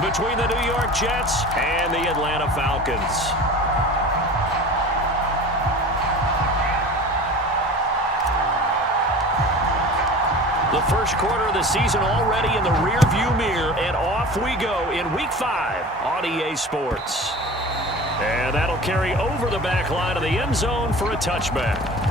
between the New York Jets and the Atlanta Falcons. The first quarter of the season already in the rearview mirror, and off we go in Week 5 on EA Sports. And that'll carry over the back line of the end zone for a touchback.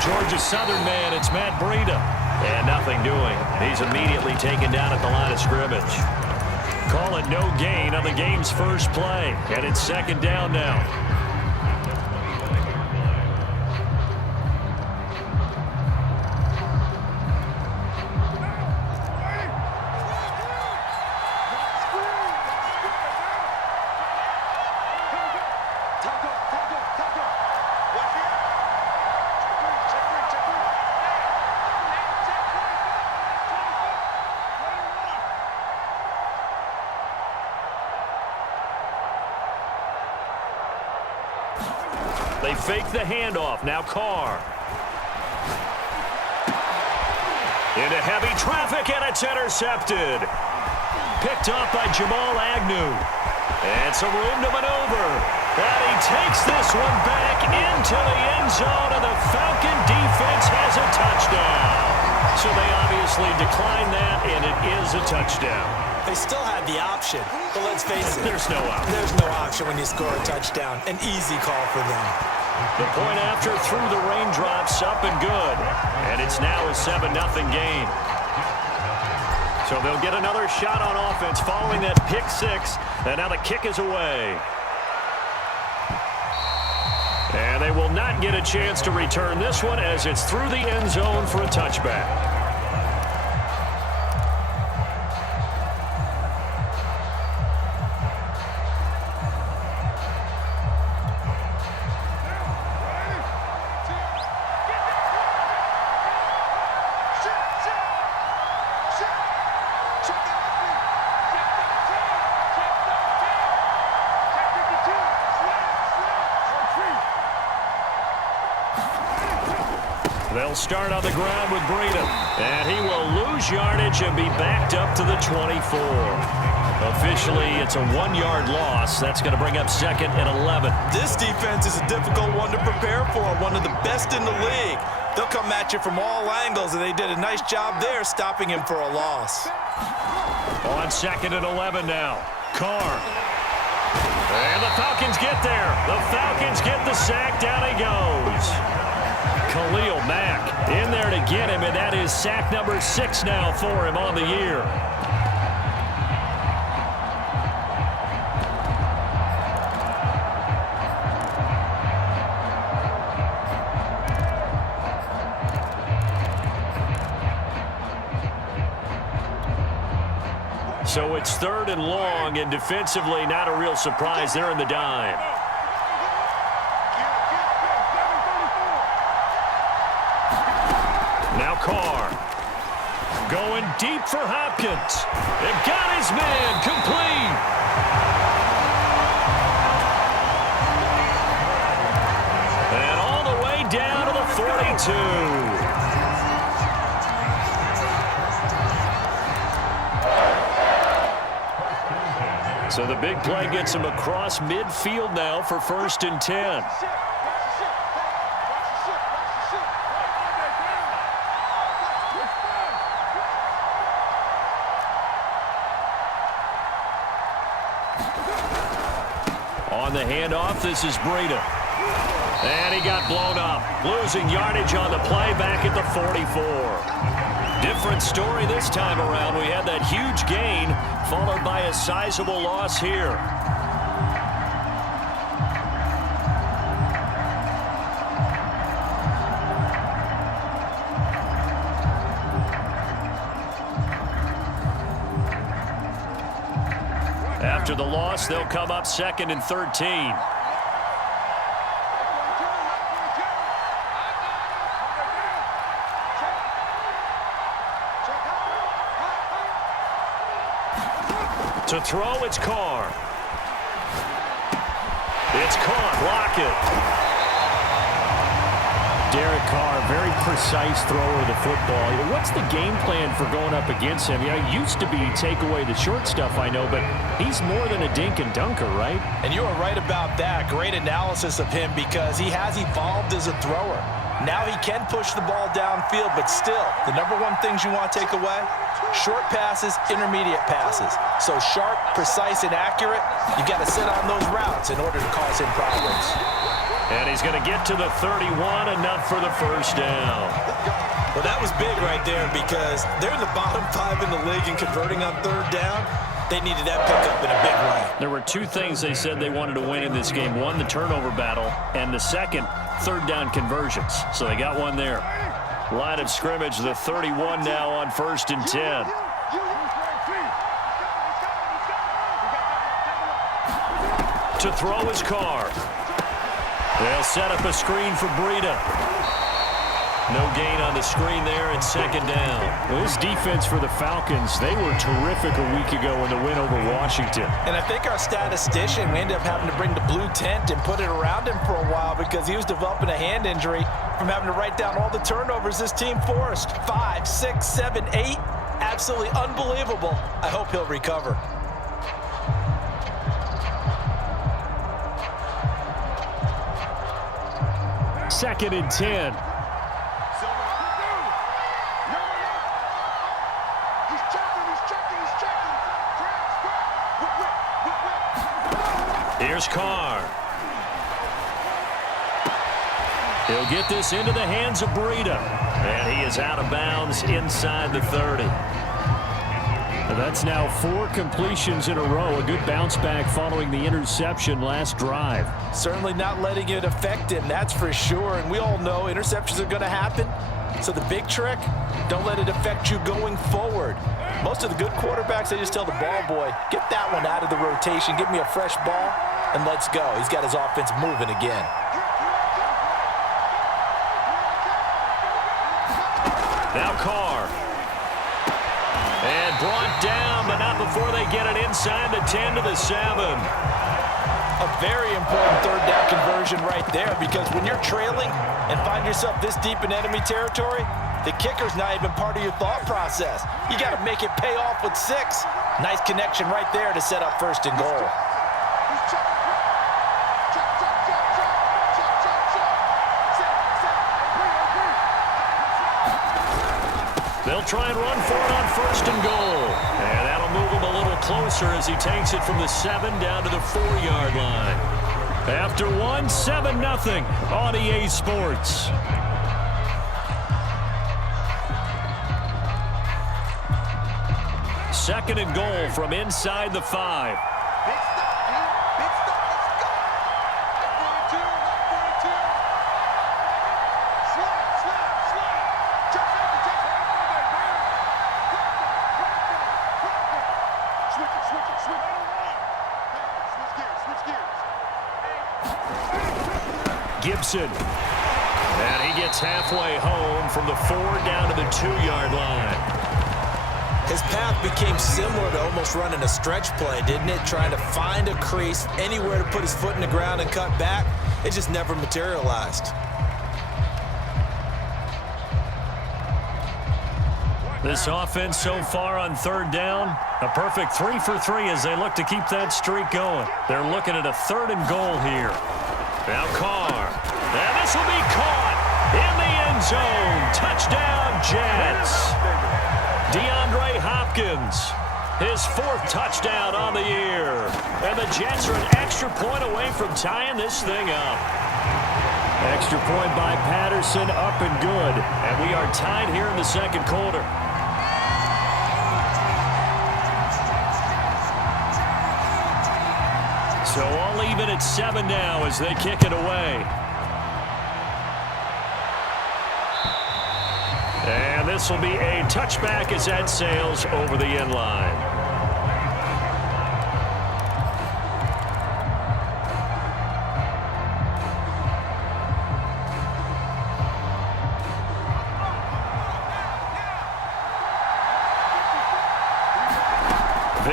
Georgia Southern man, it's Matt Breida. And nothing doing. He's immediately taken down at the line of scrimmage. Call it no gain on the game's first play. And it's second down now. They fake the handoff. Now Carr. Into heavy traffic, and it's intercepted. Picked up by Jamal Agnew. And some room to maneuver. And he takes this one back into the end zone, and the Falcon defense has a touchdown. So they obviously declined that, and it is a touchdown. They still had the option, but let's face it. There's no option. There's no option when you score a touchdown. An easy call for them. The point after through the raindrops, up and good. And it's now a 7-0 game. So they'll get another shot on offense following that pick six. And now the kick is away. And they will not get a chance to return this one as it's through the end zone for a touchback. They'll start on the ground with Breida. And he will lose yardage and be backed up to the 24. Officially, it's a 1-yard loss. That's going to bring up second and 11. This defense is a difficult one to prepare for, one of the best in the league. They'll come at you from all angles, and they did a nice job there stopping him for a loss. On second and 11 now. Carr. And the Falcons get there. The Falcons get the sack. Down he goes. Khalil Mack in there to get him, and that is sack number 6 now for him on the year. So it's third and long, and defensively not a real surprise. They're in the dime. Now Carr. Going deep for Hopkins. They've got his man complete. And all the way down to the 42. So the big play gets him across midfield now for 1st and 10. On the handoff, this is Breida. And he got blown up. Losing yardage on the play back at the 44. Different story this time around. We had that huge gain followed by a sizable loss here. After the loss, they'll come up 2nd and 13. To throw, it's Carr. It's caught. Block it. Derek Carr, very precise thrower of the football. What's the game plan for going up against him? It used to be take away the short stuff, I know, but he's more than a dink and dunker, right? And you are right about that. Great analysis of him because he has evolved as a thrower. Now he can push the ball downfield, but still, the number one things you want to take away, short passes, intermediate passes. So sharp, precise, and accurate, you got to sit on those routes in order to cause him problems. And he's going to get to the 31, enough for the first down. Well, that was big right there because they're in the bottom 5 in the league in converting on 3rd down. They needed that pickup in a big way. There were 2 things they said they wanted to win in this game. One, the turnover battle, and the second, 3rd down conversions. So they got one there. Line of scrimmage, the 31 now on 1st and 10. To throw his Carr. They'll set up a screen for Breida. No gain on the screen there, and 2nd down. Well, this defense for the Falcons, they were terrific a week ago in the win over Washington. And I think our statistician, we ended up having to bring the blue tent and put it around him for a while because he was developing a hand injury from having to write down all the turnovers this team forced. 5, 6, 7, 8. Absolutely unbelievable. I hope he'll recover. Second and 10. Here's Carr. He'll get this into the hands of Breida. And he is out of bounds inside the 30. That's now 4 completions in a row. A good bounce back following the interception last drive. Certainly not letting it affect him, that's for sure. And we all know interceptions are going to happen. So the big trick, don't let it affect you going forward. Most of the good quarterbacks, they just tell the ball boy, get that one out of the rotation, give me a fresh ball, and let's go. He's got his offense moving again. Now Carr. And brought down, but not before they get it inside the 10 to the 7. A very important 3rd down conversion right there because when you're trailing and find yourself this deep in enemy territory, the kicker's not even part of your thought process. You got to make it pay off with 6. Nice connection right there to set up 1st and goal. They'll try and run for it on 1st and goal. And that'll move him a little closer as he takes it from the 7 down to the 4-yard line. After 1, 7-0 on EA Sports. Second and goal from inside the 5. Gibson. And he gets halfway home from the 4 down to the 2-yard line. His path became similar to almost running a stretch play, didn't it? Trying to find a crease, anywhere to put his foot in the ground and cut back. It just never materialized. This offense so far on 3rd down, a perfect 3 for 3 as they look to keep that streak going. They're looking at a 3rd and goal here. Now Carr. And this will be caught in the end zone. Touchdown, Jets. DeAndre Hopkins, his 4th touchdown on the year. And the Jets are an extra point away from tying this thing up. Extra point by Patterson, up and good. And we are tied here in the 2nd quarter. So all even at 7 now as they kick it away. And this will be a touchback as that sails over the end line.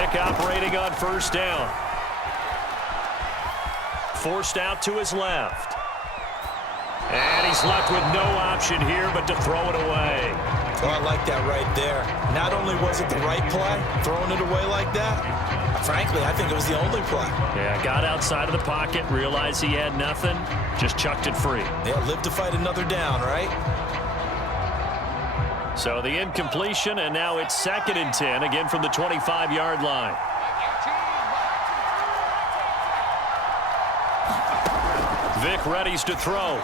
back operating on first down. Forced out to his left. And he's left with no option here but to throw it away. Oh, I like that right there. Not only was it the right play, throwing it away like that, frankly, I think it was the only play. Yeah, got outside of the pocket, realized he had nothing, just chucked it free. Yeah, live to fight another down, right? So the incompletion, and now it's 2nd and 10, again from the 25-yard line. Vic readies to throw.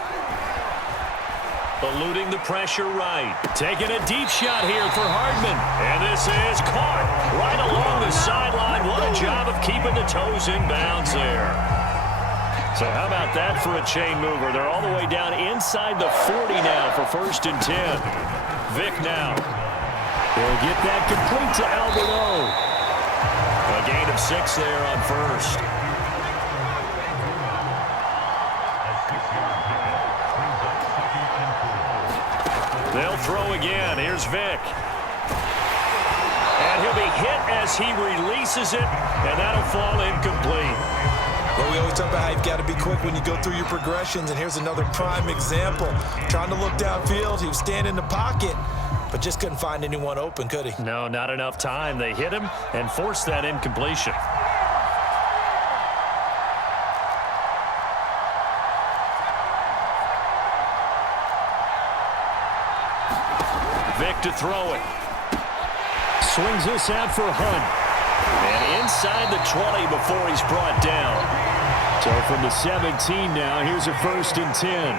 Eluding the pressure right. Taking a deep shot here for Hardman. And this is caught right along the sideline. What a job of keeping the toes in bounds there. So how about that for a chain mover? They're all the way down inside the 40 now for 1st and 10. Vic now. He'll get that complete to Albert O. A gain of 6 there on first. They'll throw again. Here's Vic. And he'll be hit as he releases it, and that'll fall incomplete. Well, we always talk about how you've got to be quick when you go through your progressions, and here's another prime example. Trying to look downfield, he was standing in the pocket, but just couldn't find anyone open, could he? No, not enough time. They hit him and forced that incompletion. Vic to throw it. Swings this out for Hunt. And inside the 20 before he's brought down. So from the 17 now, here's a 1st and 10.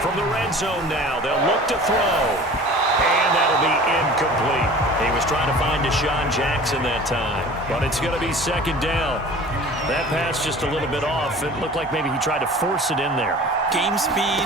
From the red zone now, they'll look to throw. And that'll be incomplete. He was trying to find Deshaun Jackson that time. But it's going to be 2nd down. That pass just a little bit off. It looked like maybe he tried to force it in there. Game speed,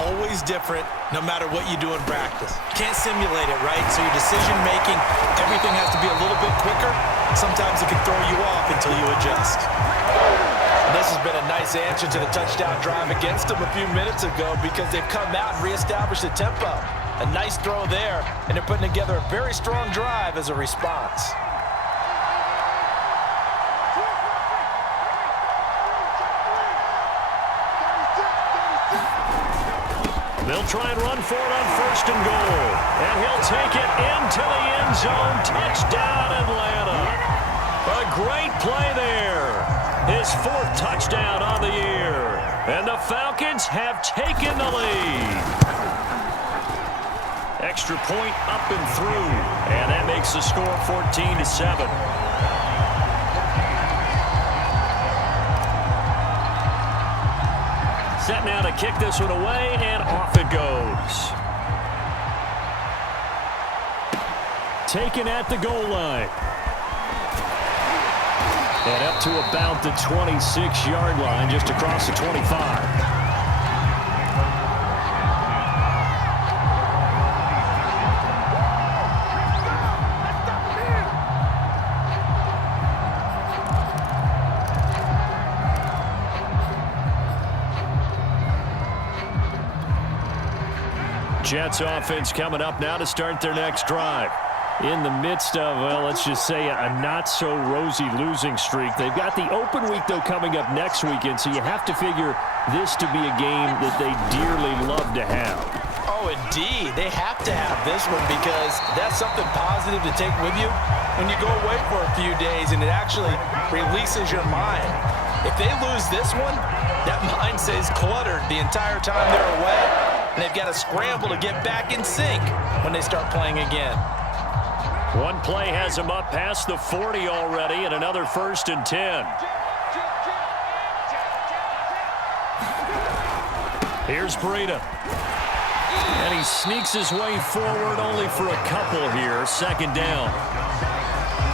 always different, no matter what you do in practice. Can't simulate it, right? So your decision-making, everything has to be a little bit quicker. Sometimes it can throw you off until you adjust. And this has been a nice answer to the touchdown drive against them a few minutes ago because they've come out and reestablished the tempo. A nice throw there, and they're putting together a very strong drive as a response. They'll try and run for it on 1st and goal. And he'll take it into the end zone. Touchdown, Atlanta. A great play there. His 4th touchdown on the year. And the Falcons have taken the lead. Extra point up and through. And that makes the score 14-7. Set now to kick this one away, and off it goes. Taken at the goal line. And up to about the 26-yard line, just across the 25. Jets offense coming up now to start their next drive. In the midst of, well, let's just say a not-so-rosy losing streak. They've got the open week, though, coming up next weekend, so you have to figure this to be a game that they dearly love to have. Oh, indeed. They have to have this one because that's something positive to take with you when you go away for a few days, and it actually releases your mind. If they lose this one, that mind stays cluttered the entire time they're away. And they've got to scramble to get back in sync when they start playing again. One play has him up past the 40 already, and another 1st and 10. Here's Breida. And he sneaks his way forward only for a couple here. 2nd down.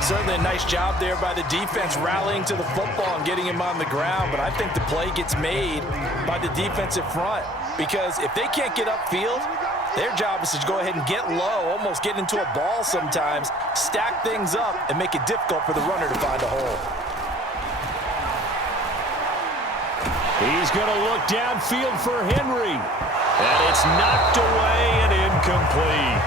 Certainly a nice job there by the defense rallying to the football and getting him on the ground, but I think the play gets made by the defensive front because if they can't get upfield, their job is to go ahead and get low, almost get into a ball sometimes, stack things up, and make it difficult for the runner to find a hole. He's going to look downfield for Henry. And it's knocked away and incomplete.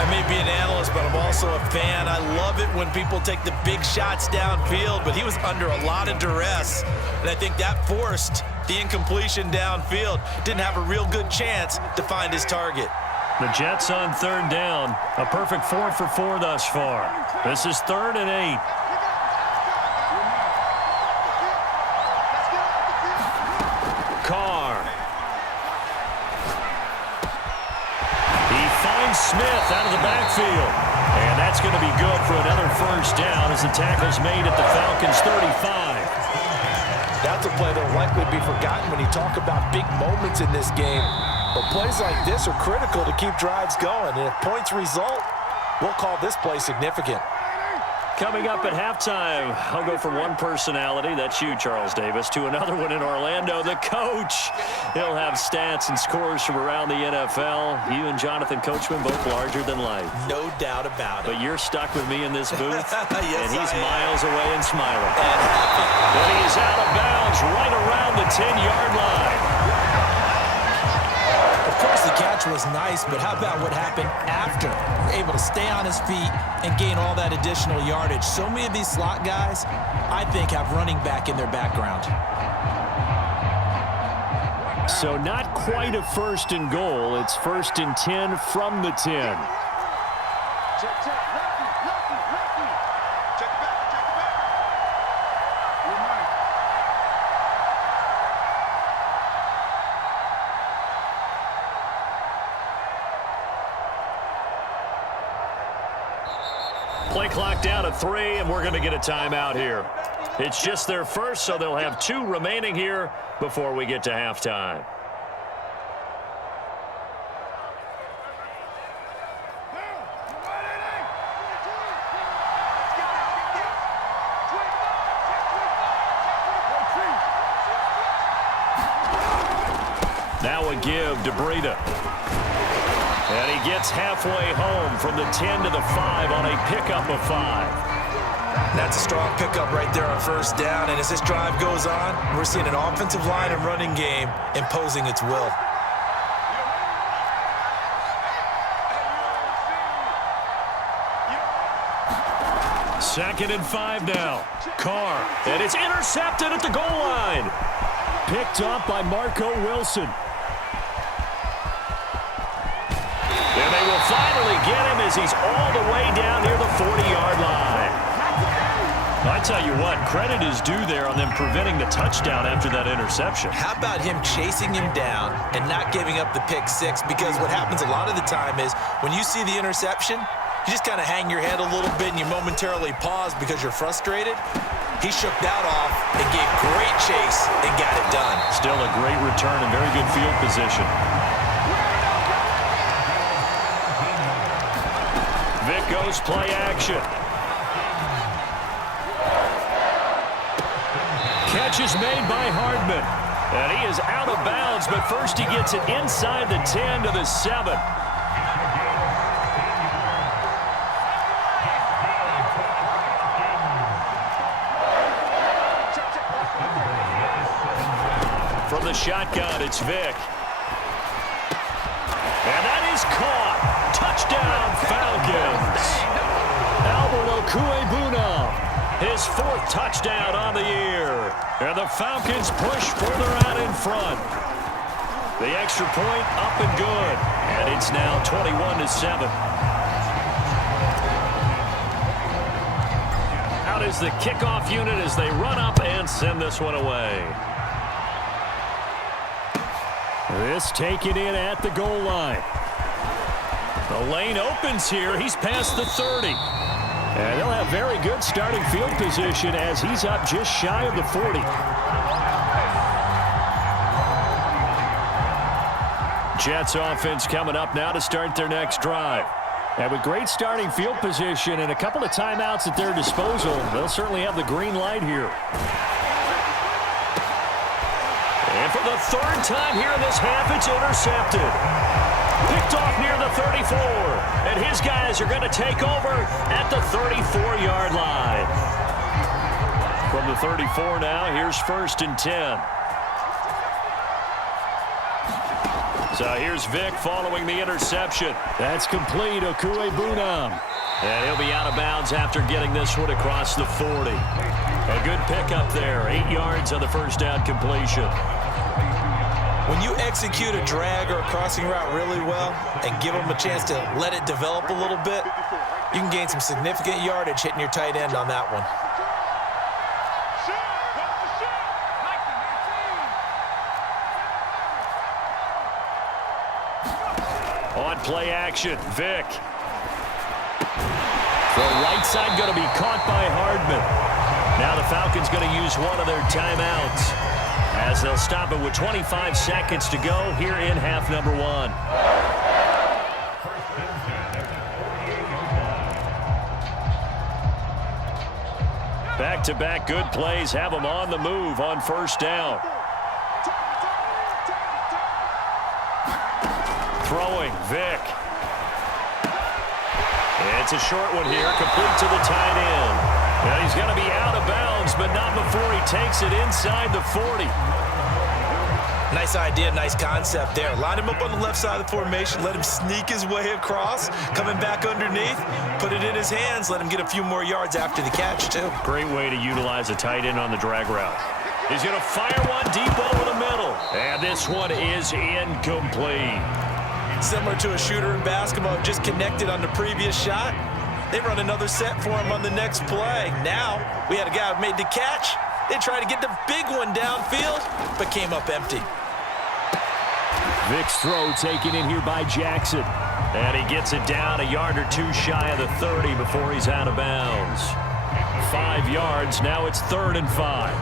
I may be an analyst, but I'm also a fan. I love it when people take the big shots downfield, but he was under a lot of duress, and I think that forced the incompletion downfield. Didn't have a real good chance to find his target. The Jets on third down. A perfect 4 for 4 thus far. This is 3rd and 8. Carr. He finds Smith out of the backfield. And that's going to be good for another first down as the tackle's made at the Falcons' 35. That's a play that will likely be forgotten when you talk about big moments in this game. But plays like this are critical to keep drives going. And if points result, we'll call this play significant. Coming up at halftime, I'll go from one personality, that's you, Charles Davis, to another one in Orlando, the coach. He'll have stats and scores from around the NFL. You and Jonathan Coachman both larger than life. No doubt about it. But you're stuck with me in this booth, yes, and he's I am. miles away and smiling. And happy. But he is out of bounds right around the 10-yard line. Of course, the catch was nice, but how about what happened after? Able to stay on his feet and gain all that additional yardage. So many of these slot guys, I think, have running back in their background. So not quite a 1st and goal. It's 1st and 10 from the 10. Play clock down to 3, and we're going to get a timeout here. It's just their first, so they'll have 2 remaining here before we get to halftime. Now a give to Breida. And he gets halfway home from the 10 to the 5 on a pickup of 5. That's a strong pickup right there on first down. And as this drive goes on, we're seeing an offensive line and running game imposing its will. Second and 5 now. Carr. And it's intercepted at the goal line. Picked up by Marco Wilson. And they will finally get him as he's all the way down near the 40-yard line. I tell you what, credit is due there on them preventing the touchdown after that interception. How about him chasing him down and not giving up the pick six? Because what happens a lot of the time is when you see the interception, you just kind of hang your head a little bit and you momentarily pause because you're frustrated. He shook that off and gave great chase and got it done. Still a great return and very good field position. Vic goes play action. Catch is made by Hardman. And he is out of bounds, but first he gets it inside the 10 to the 7. From the shotgun, it's Vic. And that is caught. Touchdown, Falcons. Albert Okwuegbunam, his 4th touchdown on the year. And the Falcons push further out in front. The extra point up and good. And it's now 21-7. Out is the kickoff unit as they run up and send this one away. This taken in at the goal line. The lane opens here. He's past the 30. And they'll have very good starting field position as he's up just shy of the 40. Jets offense coming up now to start their next drive. And with great starting field position and a couple of timeouts at their disposal, they'll certainly have the green light here. And for the 3rd time here in this half, it's intercepted. Picked off near the 34. And his guys are going to take over at the 34-yard line. From the 34 now, here's 1st and 10. So here's Vic following the interception. That's complete. Wk5. And he'll be out of bounds after getting this one across the 40. A good pickup there. 8 yards on the first down completion. When you execute a drag or a crossing route really well and give them a chance to let it develop a little bit, you can gain some significant yardage hitting your tight end on that one. On play action, Vic. The right side going to be caught by Hardman. Now the Falcons going to use one of their timeouts as they'll stop it with 25 seconds to go here in half number 1. Back-to-back good plays have them on the move on first down. Throwing, Vic. It's a short one here, complete to the tight end. Now he's going to be out of bounds, but not before he takes it inside the 40. Nice idea, nice concept there. Line him up on the left side of the formation, let him sneak his way across, coming back underneath, put it in his hands, let him get a few more yards after the catch, too. Great way to utilize a tight end on the drag route. He's going to fire one deep over the middle, and this one is incomplete. Similar to a shooter in basketball, just connected on the previous shot. They run another set for him on the next play. Now, we had a guy who made the catch. They tried to get the big one downfield, but came up empty. Vic's throw taken in here by Jackson. And he gets it down a yard or two shy of the 30 before he's out of bounds. 5 yards, now it's 3rd and 5.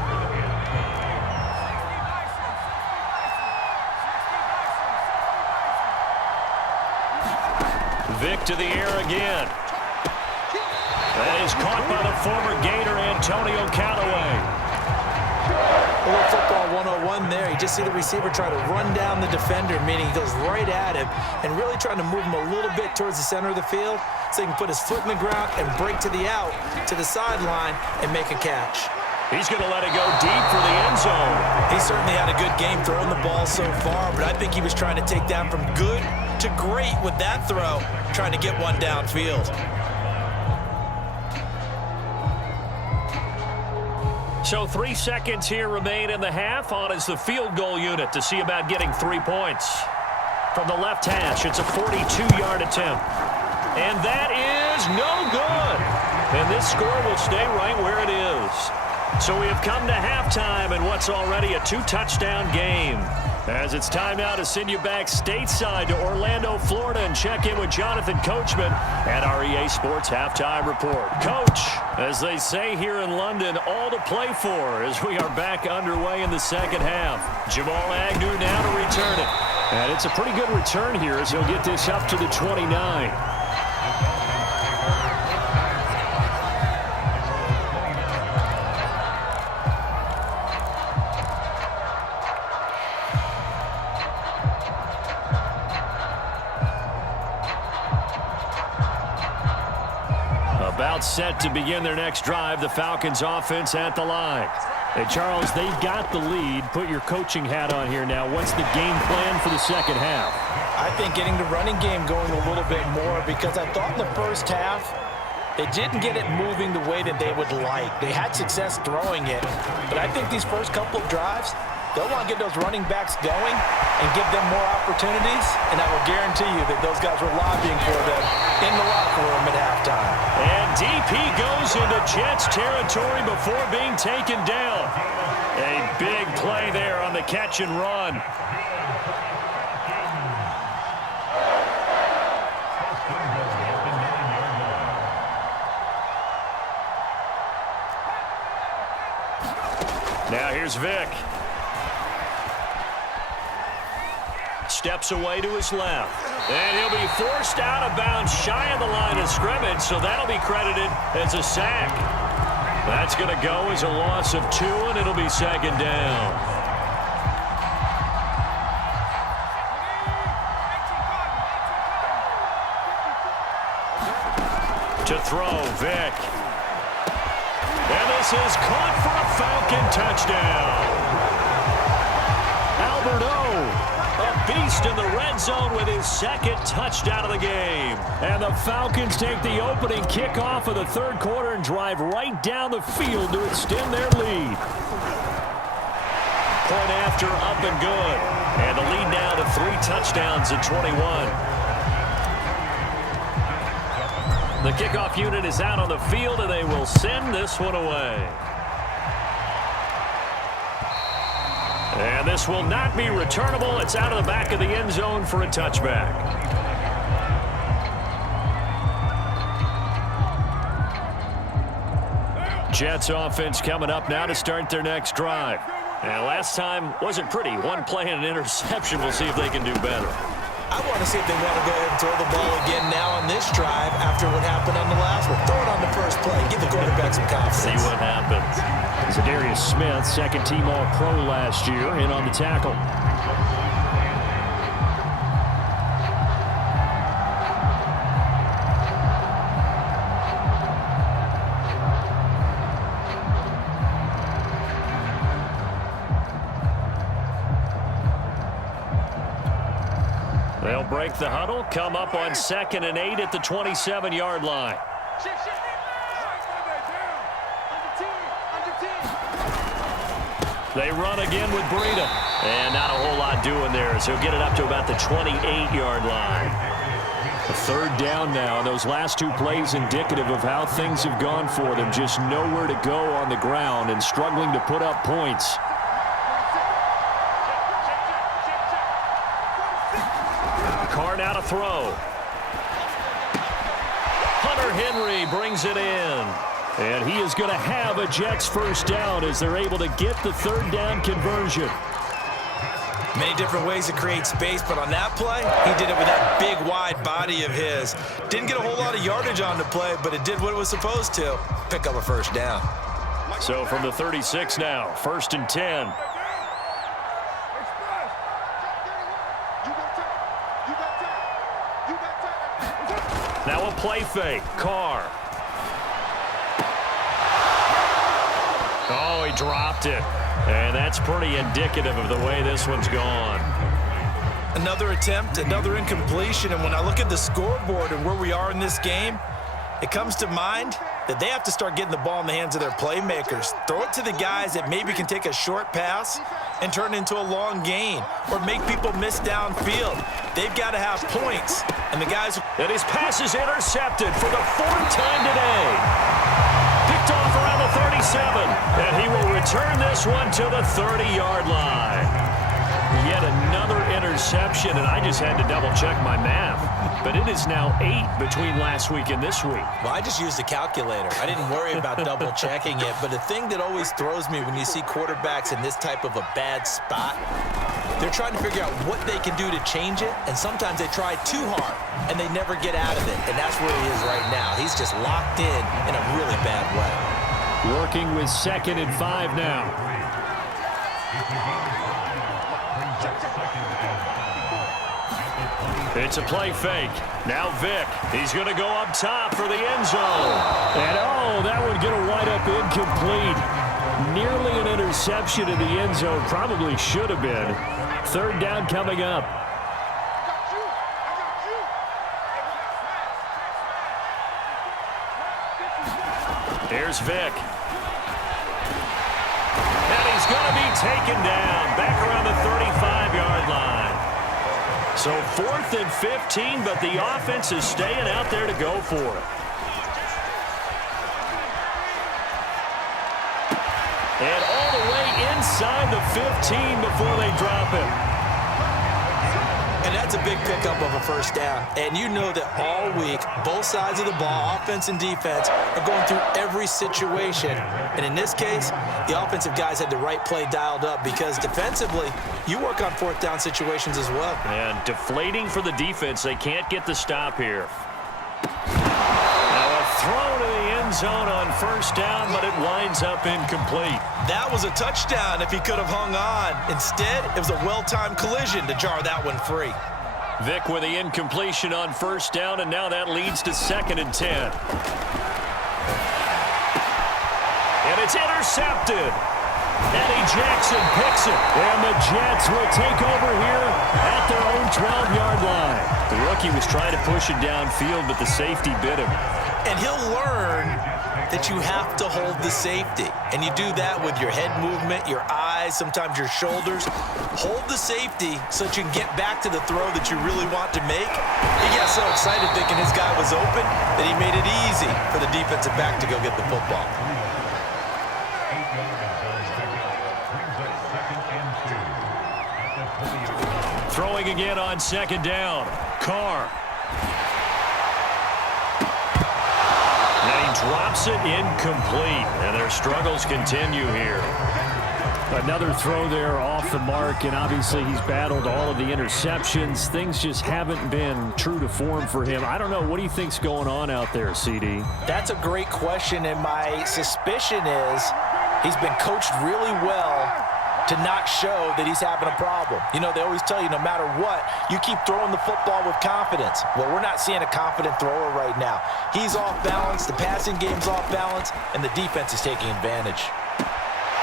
Vic to the air again. That is caught by the former Gator, Antonio Callaway. A little football 101 there. You just see the receiver try to run down the defender, meaning he goes right at him and really trying to move him a little bit towards the center of the field so he can put his foot in the ground and break to the out, to the sideline, and make a catch. He's going to let it go deep for the end zone. He certainly had a good game throwing the ball so far, but I think he was trying to take down from good to great with that throw, trying to get one downfield. So 3 seconds here remain in the half. On is the field goal unit to see about getting 3 points. From the left hash, it's a 42-yard attempt. And that is no good. And this score will stay right where it is. So we have come to halftime in what's already a 2-touchdown game. As it's time now to send you back stateside to Orlando, Florida, and check in with Jonathan Coachman at our EA Sports Halftime Report. Coach, as they say here in London, all to play for as we are back underway in the second half. Jamal Agnew now to return it. And it's a pretty good return here as he'll get this up to the 29. About set to begin their next drive, the Falcons offense at the line. Hey, Charles, they've got the lead. Put your coaching hat on here now. What's the game plan for the second half? I think getting the running game going a little bit more because I thought in the first half they didn't get it moving the way that they would like. They had success throwing it, but I think these first couple of drives, they'll want to get those running backs going and give them more opportunities, and I will guarantee you that those guys were lobbying for them in the locker room at halftime. And DP goes into Jets territory before being taken down. A big play there on the catch and run. Now here's Vic. Steps away to his left. And he'll be forced out of bounds shy of the line of scrimmage, so that'll be credited as a sack. That's going to go as a loss of 2, and it'll be second down. To throw, Vic. And this is caught for a Falcon touchdown. Albert O A beast in the red zone with his second touchdown of the game. And the Falcons take the opening kickoff of the third quarter and drive right down the field to extend their lead. Point after, up and good. And the lead now to 3 touchdowns at 21. The kickoff unit is out on the field, and they will send this one away. And this will not be returnable. It's out of the back of the end zone for a touchback. Jets offense coming up now to start their next drive. And last time wasn't pretty. One play and an interception. We'll see if they can do better. I want to see if they want to go ahead and throw the ball again now on this drive after what happened on the last one. Throw it on the first play. Give the quarterback some confidence. See what happens. Zadarius Smith, second-team All-Pro last year, in on the tackle. They'll break the huddle, come up on 2nd and 8 at the 27-yard line. They run again with Breida. And not a whole lot doing there as he'll get it up to about the 28-yard line. A third down now. Those last 2 plays indicative of how things have gone for them. Just nowhere to go on the ground and struggling to put up points. Carr now to throw. Hunter Henry brings it in. And he is going to have a Jets first down as they're able to get the third down conversion. Many different ways to create space, but on that play, he did it with that big, wide body of his. Didn't get a whole lot of yardage on the play, but it did what it was supposed to. Pick up a first down. So from the 36 now, 1st and 10. Now a play fake. Carr. Oh, he dropped it. And that's pretty indicative of the way this one's gone. Another attempt, another incompletion. And when I look at the scoreboard and where we are in this game, it comes to mind that they have to start getting the ball in the hands of their playmakers. Throw it to the guys that maybe can take a short pass and turn it into a long gain or make people miss downfield. They've got to have points. And the guys... And his pass is intercepted for the 4th time today. Picked off around the 37. And he will return this one to the 30-yard line. Yet another interception, and I just had to double-check my math. But it is now 8 between last week and this week. Well, I just used a calculator. I didn't worry about double-checking it. But the thing that always throws me when you see quarterbacks in this type of a bad spot, they're trying to figure out what they can do to change it, and sometimes they try too hard, and they never get out of it. And that's where he is right now. He's just locked in a really bad way. Working with 2nd and 5 now. It's a play fake. Now Vick. He's going to go up top for the end zone. And, oh, that would get a wind up incomplete. Nearly an interception in the end zone. Probably should have been. Third down coming up. Here's Vick. And he's going to be taken down back around the 35-yard line. So 4th and 15, but the offense is staying out there to go for it. And all the way inside the 15 before they drop it. And that's a big pickup of a first down. And you know that all week, both sides of the ball, offense and defense, are going through every situation. And in this case, the offensive guys had the right play dialed up because defensively, you work on 4th down situations as well. And deflating for the defense. They can't get the stop here. Now a throw to the end zone on first down, but it winds up incomplete. That was a touchdown if he could have hung on. Instead, it was a well-timed collision to jar that one free. Vick with the incompletion on first down, and now that leads to 2nd and 10. And it's intercepted. Eddie Jackson picks it. And the Jets will take over here at their own 12-yard line. The rookie was trying to push it downfield, but the safety bit him. And he'll learn that you have to hold the safety. And you do that with your head movement, your eyes, sometimes your shoulders. Hold the safety so that you can get back to the throw that you really want to make. He got so excited thinking his guy was open that he made it easy for the defensive back to go get the football. Throwing again on second down. Carr. And he drops it incomplete. And their struggles continue here. Another throw there off the mark, and obviously he's battled all of the interceptions. Things just haven't been true to form for him. I don't know. What do you think's going on out there, CD? That's a great question, and my suspicion is he's been coached really well to not show that he's having a problem. You know, they always tell you no matter what, you keep throwing the football with confidence. Well, we're not seeing a confident thrower right now. He's off balance, the passing game's off balance, and the defense is taking advantage.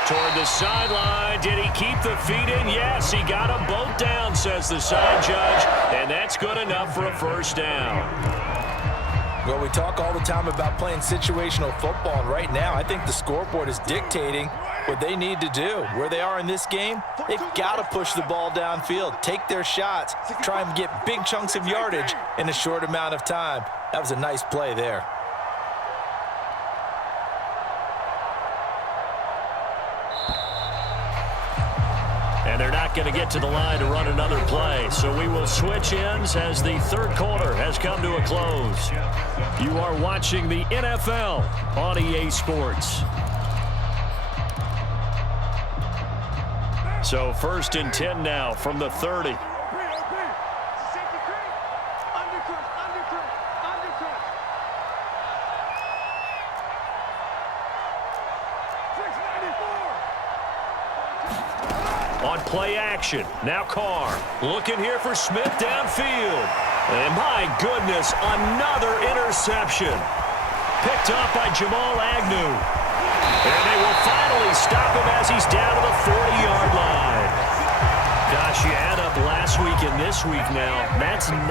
Toward the sideline. Did he keep the feet in? Yes, he got them both down, says the side judge, and that's good enough for a first down. Well, we talk all the time about playing situational football, and right now I think the scoreboard is dictating what they need to do. Where they are in this game, they've got to push the ball downfield, take their shots, try and get big chunks of yardage in a short amount of time. That was a nice play there. And they're not going to get to the line to run another play. So we will switch ends as the third quarter has come to a close. You are watching the NFL on EA Sports. So 1st and 10 now from the 30. On play action, now Carr looking here for Smith downfield. And my goodness, another interception. Picked up by Jamal Agnew. And they will finally stop him as he's down to the 40-yard line. Gosh, you add up last week and this week now. That's 9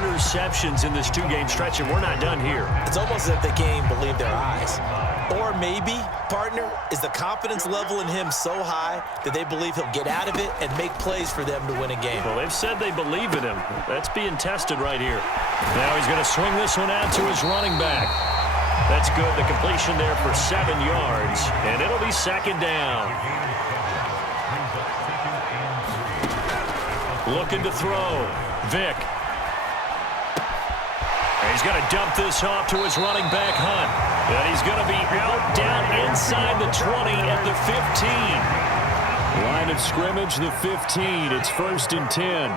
interceptions in this two-game stretch, and we're not done here. It's almost as if they can't even believe their eyes. Or maybe, partner, is the confidence level in him so high that they believe he'll get out of it and make plays for them to win a game. Well, they've said they believe in him. That's being tested right here. Now he's going to swing this one out to his running back. That's good. The completion there for 7 yards, and it'll be second down. Looking to throw. Vick. And he's going to dump this off to his running back, Hunt. And he's going to be out down inside the 20 at the 15. Line of scrimmage, the 15. It's 1st and 10.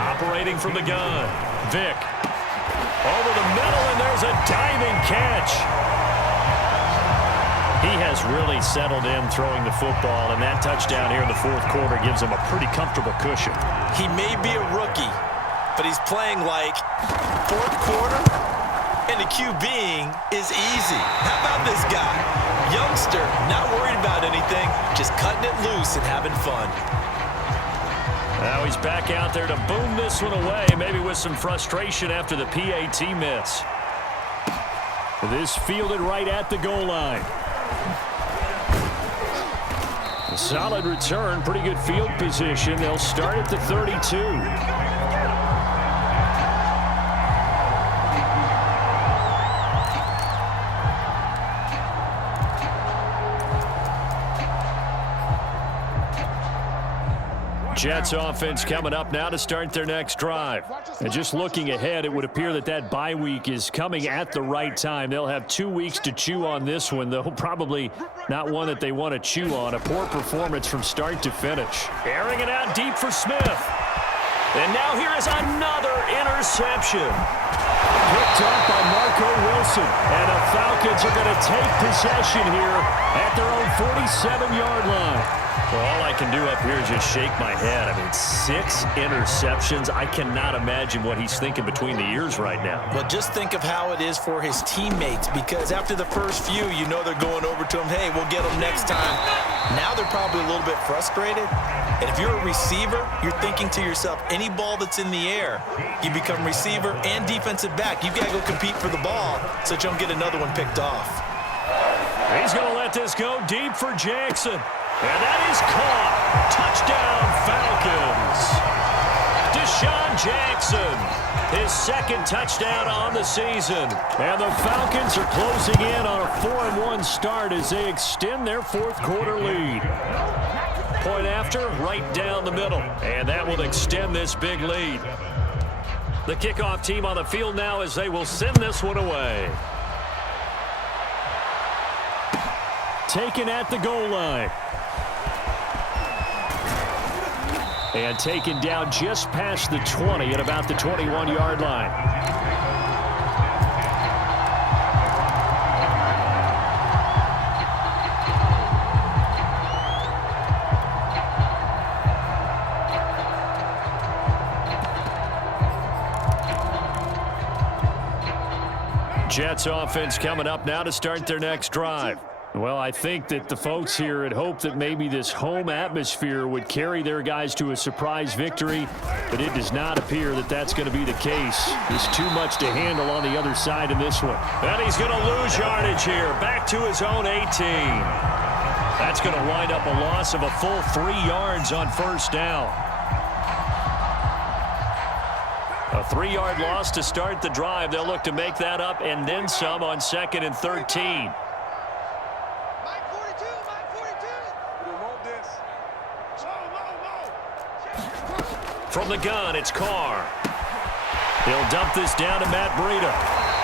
Operating from the gun. Vick. Over the middle, and there's a diving catch. He has really settled in throwing the football, and that touchdown here in the fourth quarter gives him a pretty comfortable cushion. He may be a rookie, but he's playing like fourth quarter, and the QBing is easy. How about this guy? Youngster, not worried about anything, just cutting it loose and having fun. Now he's back out there to boom this one away, maybe with some frustration after the PAT miss. This fielded right at the goal line. A solid return, pretty good field position. They'll start at the 32. Jets offense coming up now to start their next drive. And just looking ahead, it would appear that that bye week is coming at the right time. They'll have 2 weeks to chew on this one, though probably not one that they want to chew on. A poor performance from start to finish. Airing it out deep for Smith. And now here is another interception. Picked up by Marco Wilson. And a Falcon Falcons are going to take possession here at their own 47-yard line. Well, all I can do up here is just shake my head. I mean, 6 interceptions. I cannot imagine what he's thinking between the ears right now. Well, just think of how it is for his teammates, because after the first few, you know they're going over to him, hey, we'll get him next time. Now they're probably a little bit frustrated. And if you're a receiver, you're thinking to yourself, any ball that's in the air, you become receiver and defensive back. You've got to go compete for the ball so that you don't get another one picked off. He's going to let this go deep for Jackson. And that is caught. Touchdown, Falcons. Deshaun Jackson, his second touchdown on the season. And the Falcons are closing in on a 4-1 start as they extend their fourth-quarter lead. Point after, right down the middle. And that will extend this big lead. The kickoff team on the field now as they will send this one away. Taken at the goal line. And taken down just past the 20 at about the 21-yard line. Jets offense coming up now to start their next drive. Well, I think that the folks here had hoped that maybe this home atmosphere would carry their guys to a surprise victory, but it does not appear that that's going to be the case. There's too much to handle on the other side in this one. And he's going to lose yardage here, back to his own 18. That's going to wind up a loss of a full 3 yards on first down. A 3-yard loss to start the drive. They'll look to make that up and then some on 2nd and 13. From the gun, it's Carr. He'll dump this down to Matt Breida.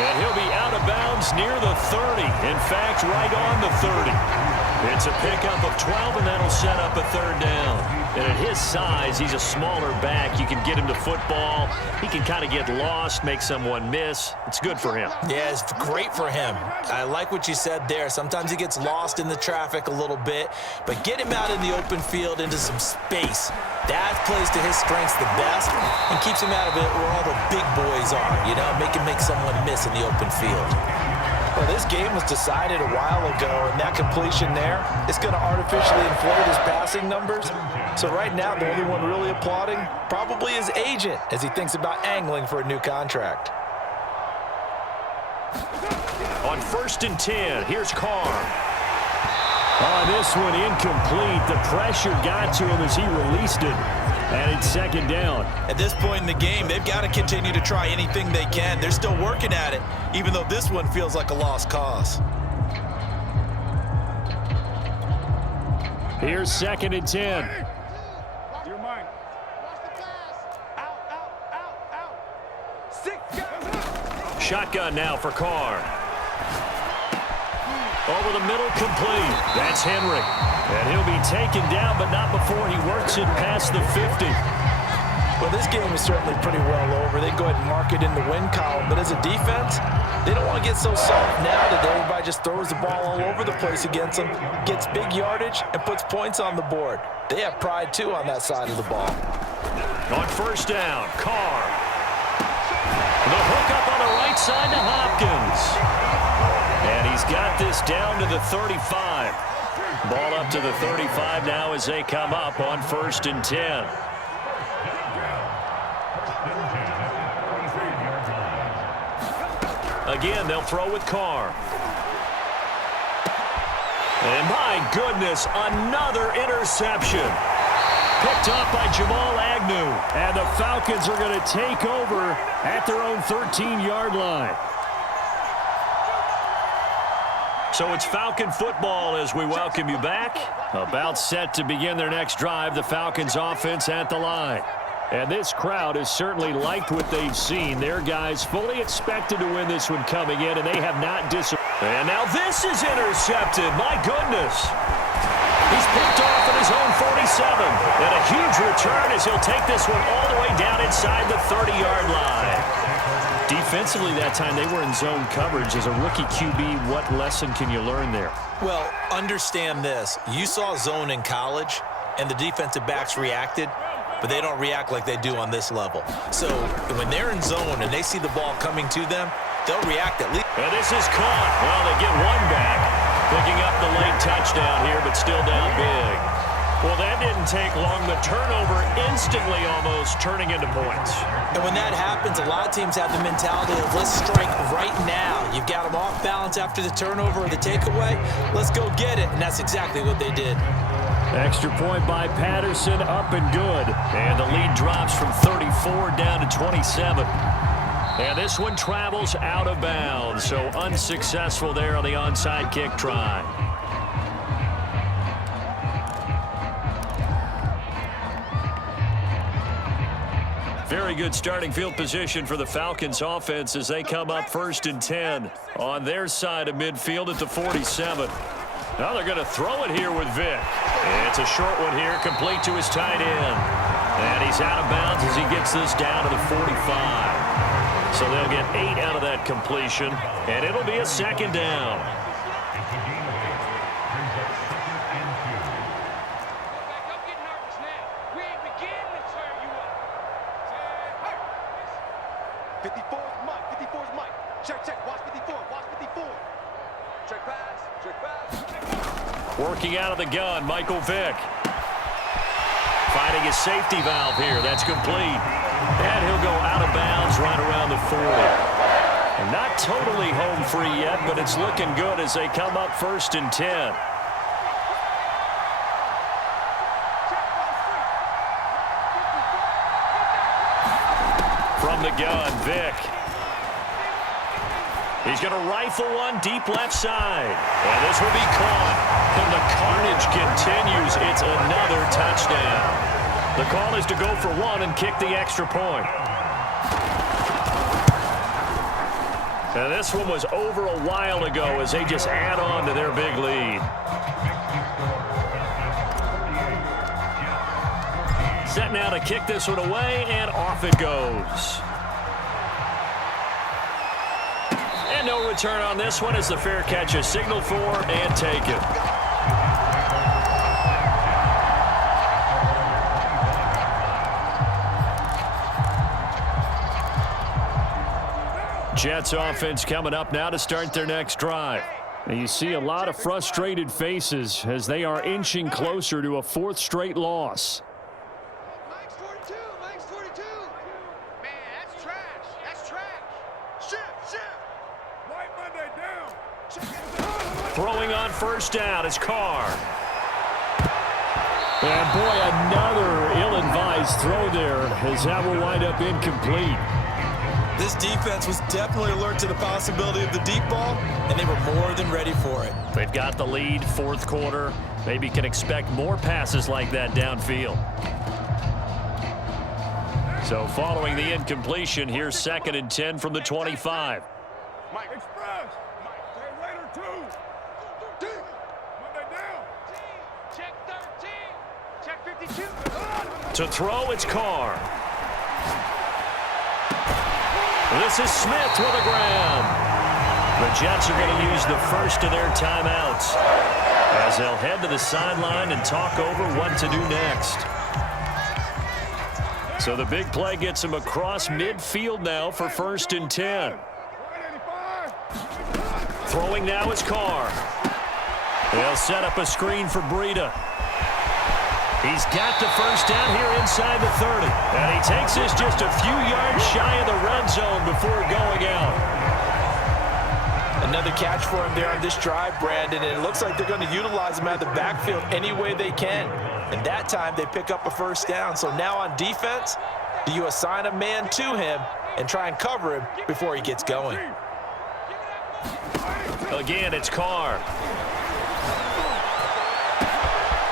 And he'll be out of bounds near the 30. In fact, right on the 30. It's a pickup of 12, and that'll set up a 3rd down. And at his size, he's a smaller back. You can get him to football. He can kind of get lost, make someone miss. It's good for him. Yeah, it's great for him. I like what you said there. Sometimes he gets lost in the traffic a little bit, but get him out in the open field into some space. That plays to his strengths the best and keeps him out of it where all the big boys are, you know, make someone miss in the open field. Well, this game was decided a while ago, and that completion there is going to artificially inflate his passing numbers. So right now, the only one really applauding probably his agent as he thinks about angling for a new contract. On 1st and 10, here's Carr. Oh, this one incomplete. The pressure got to him as he released it. And it's 2nd down. At this point in the game, they've got to continue to try anything they can. They're still working at it, even though this one feels like a lost cause. Here's 2nd and 10. Shotgun now for Carr. Over the middle, complete. That's Henry. And he'll be taken down, but not before he works it past the 50. Well, this game is certainly pretty well over. They go ahead and mark it in the win column. But as a defense, they don't want to get so soft now that everybody just throws the ball all over the place against them, gets big yardage, and puts points on the board. They have pride, too, on that side of the ball. On 1st down, Carr. The hook up on the right side to Hopkins. And he's got this down to the 35. Ball up to the 35 now as they come up on 1st and 10. Again, they'll throw with Carr. And my goodness, another interception. Picked off by Jamal Agnew. And the Falcons are going to take over at their own 13-yard line. So it's Falcon football as we welcome you back. About set to begin their next drive, the Falcons offense at the line. And this crowd has certainly liked what they've seen. Their guys fully expected to win this one coming in, and they have not disappointed. And now this is intercepted. My goodness. He's picked off at his own 47. And a huge return as he'll take this one all the way down inside the 30-yard line. Defensively that time, they were in zone coverage. As a rookie QB, what lesson can you learn there? Well, understand this. You saw zone in college, and the defensive backs reacted, but they don't react like they do on this level. So when they're in zone and they see the ball coming to them, they'll react at least. And this is caught. Well, they get one back, picking up the late touchdown here, but still down big. Well, that didn't take long. The turnover instantly almost turning into points. And when that happens, a lot of teams have the mentality of let's strike right now. You've got them off balance after the turnover or the takeaway. Let's go get it. And that's exactly what they did. Extra point by Patterson, up and good. And the lead drops from 34 down to 27. And this one travels out of bounds, so unsuccessful there on the onside kick try. Very good starting field position for the Falcons offense as they come up 1st and 10 on their side of midfield at the 47. Now they're going to throw it here with Vick. It's a short one here, complete to his tight end. And he's out of bounds as he gets this down to the 45. So they'll get 8 out of that completion, and it'll be a 2nd down. Working out of the gun, Michael Vick. Finding his safety valve here. That's complete. And he'll go out of bounds right around the 40. And not totally home free yet, but it's looking good as they come up 1st and 10. From the gun, Vick. He's going to rifle one deep left side. And this will be caught. And the carnage continues. It's another touchdown. The call is to go for one and kick the extra point. And this one was over a while ago as they just add on to their big lead. Set now to kick this one away, and off it goes. And no return on this one as the fair catch is signaled for and taken. Jets offense coming up now to start their next drive. And you see a lot of frustrated faces as they are inching closer to a 4th straight loss. Mike's 42, Mike's 42. Man, that's trash. That's trash. Shift. White Monday down. Throwing on 1st down is Carr. And boy, another ill-advised throw there as that will wind up incomplete. This defense was definitely alert to the possibility of the deep ball, and they were more than ready for it. They've got the lead, 4th quarter. Maybe can expect more passes like that downfield. So following the incompletion, here's 2nd and 10 from the 25. Mike Express. Mike, Raider 2. Monday down. Check 13. Check 52. To throw, it's Carr. This is Smith with a grab. The Jets are going to use the first of their timeouts as they'll head to the sideline and talk over what to do next. So the big play gets him across midfield now for 1st and 10. Throwing now is Carr. They'll set up a screen for Breida. He's got the 1st down here inside the 30. And he takes this just a few yards shy of the red zone before going out. Another catch for him there on this drive, Brandon, and it looks like they're going to utilize him out of the backfield any way they can. And that time they pick up a 1st down. So now on defense, do you assign a man to him and try and cover him before he gets going? Again, it's Carr.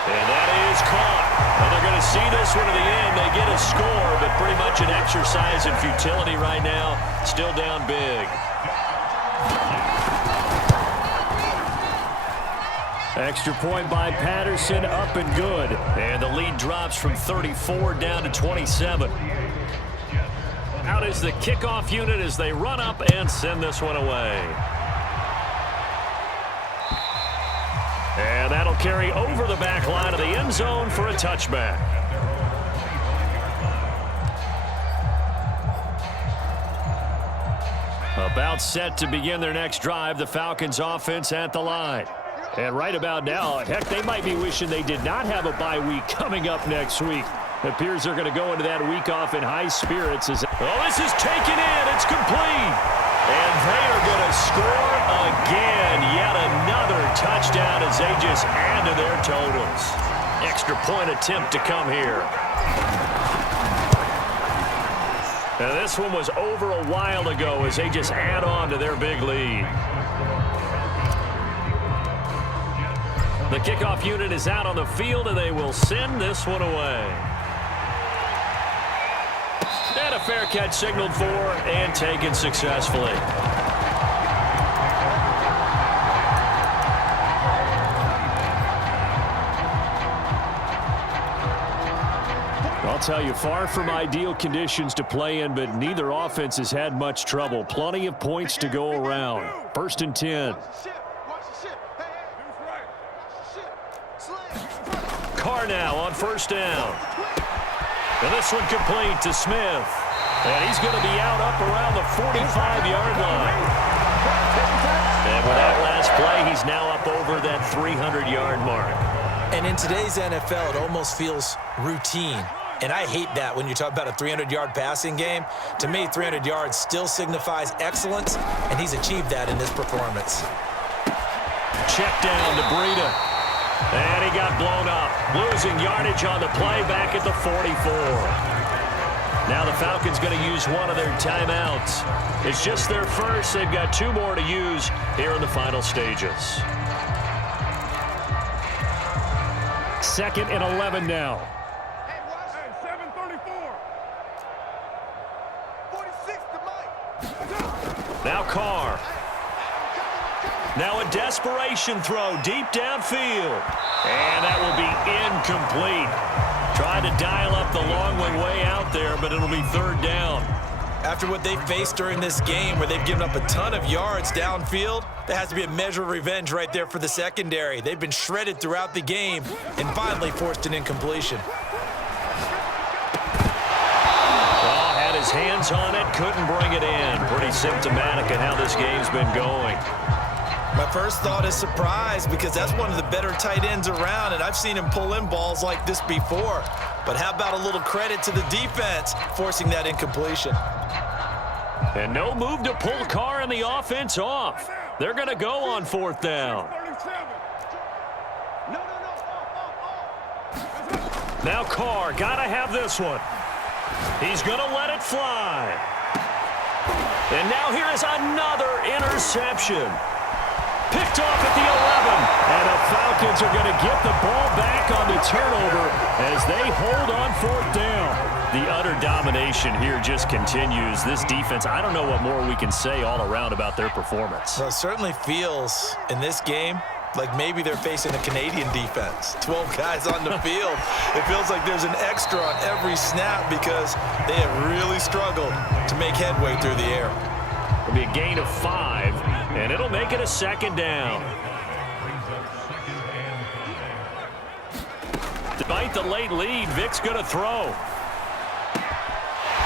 And that is caught. And they're going to see this one to the end. They get a score, but pretty much an exercise in futility right now. Still down big. Extra point by Patterson, up and good. And the lead drops from 34 down to 27. Out is the kickoff unit as they run up and send this one away. And that'll carry over the back line of the end zone for a touchback. About set to begin their next drive, the Falcons offense at the line. And right about now, heck, they might be wishing they did not have a bye week coming up next week. It appears they're going to go into that week off in high spirits. Well, this is taken in. It's complete. And they are going to score again. Yet another touchdown as they just add to their totals. Extra point attempt to come here. Now, this one was over a while ago as they just add on to their big lead. The kickoff unit is out on the field, and they will send this one away. And a fair catch signaled for and taken successfully. I'll tell you, far from ideal conditions to play in, but neither offense has had much trouble. Plenty of points to go around. 1st and 10. Carr now on 1st down. And this one complete to Smith. And he's going to be out up around the 45-yard line. And with that last play, he's now up over that 300-yard mark. And in today's NFL, it almost feels routine. And I hate that when you talk about a 300-yard passing game. To me, 300 yards still signifies excellence, and he's achieved that in this performance. Check down to Breida. And he got blown up. Losing yardage on the play back at the 44. Now the Falcons going to use one of their timeouts. It's just their first. They've got 2 more to use here in the final stages. 2nd and 11 now. Now Carr. Now a desperation throw deep downfield. And that will be incomplete. Tried to dial up the long way out there, but it'll be 3rd down. After what they faced during this game where they've given up a ton of yards downfield, there has to be a measure of revenge right there for the secondary. They've been shredded throughout the game and finally forced an incompletion. His hands on it, couldn't bring it in. Pretty symptomatic of how this game's been going. My first thought is surprise because that's one of the better tight ends around, and I've seen him pull in balls like this before. But how about a little credit to the defense forcing that incompletion? And no move to pull Carr and the offense off. They're going to go on 4th down. Now Carr, got to have this one. He's going to let it fly. And now here is another interception. Picked off at the 11. And the Falcons are going to get the ball back on the turnover as they hold on 4th down. The utter domination here just continues. This defense, I don't know what more we can say all around about their performance. Well, it certainly feels in this game like maybe they're facing a Canadian defense. 12 guys on the field. It feels like there's an extra on every snap because they have really struggled to make headway through the air. It'll be a gain of 5, and it'll make it a 2nd down. Despite the late lead, Vic's going to throw.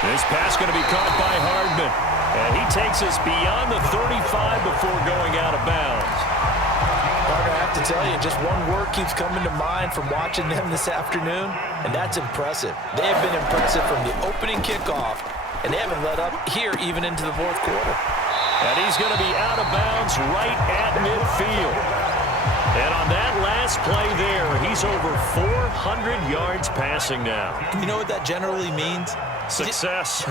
This pass going to be caught by Hardman. And he takes us beyond the 35 before going out of bounds. Parker, I have to tell you, just one word keeps coming to mind from watching them this afternoon, and that's impressive. They have been impressive from the opening kickoff, and they haven't let up here even into the 4th quarter. And he's going to be out of bounds right at midfield. And on that last play there, he's over 400 yards passing now. You know what that generally means? Success.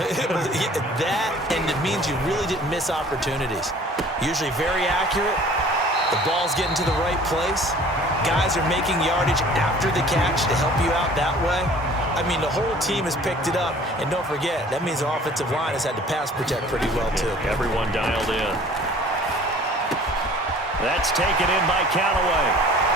That, and it means you really didn't miss opportunities. Usually very accurate. The ball's getting to the right place. Guys are making yardage after the catch to help you out that way. I mean, the whole team has picked it up. And don't forget, that means the offensive line has had to pass protect pretty well, too. Everyone dialed in. That's taken in by Callaway.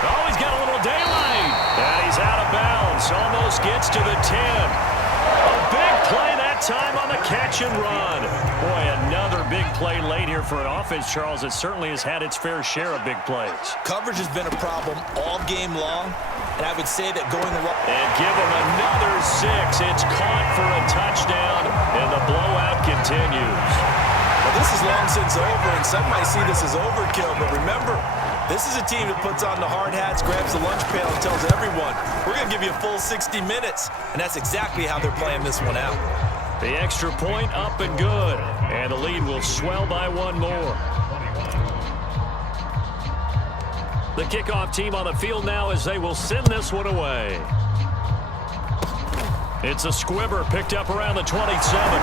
Oh, he's got a little daylight. And he's out of bounds. Almost gets to the 10. A big play that time on the catch and run. Boy, another big play late here for an offense, Charles, that certainly has had its fair share of big plays. Coverage has been a problem all game long, and I would say that going along. And give him another 6. It's caught for a touchdown, and the blowout continues. Well, this is long since over, and some might see this as overkill, but remember, this is a team that puts on the hard hats, grabs the lunch pail, and tells everyone, we're going to give you a full 60 minutes, and that's exactly how they're playing this one out. The extra point up and good, and the lead will swell by one more. The kickoff team on the field now as they will send this one away. It's a squibber picked up around the 27.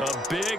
A big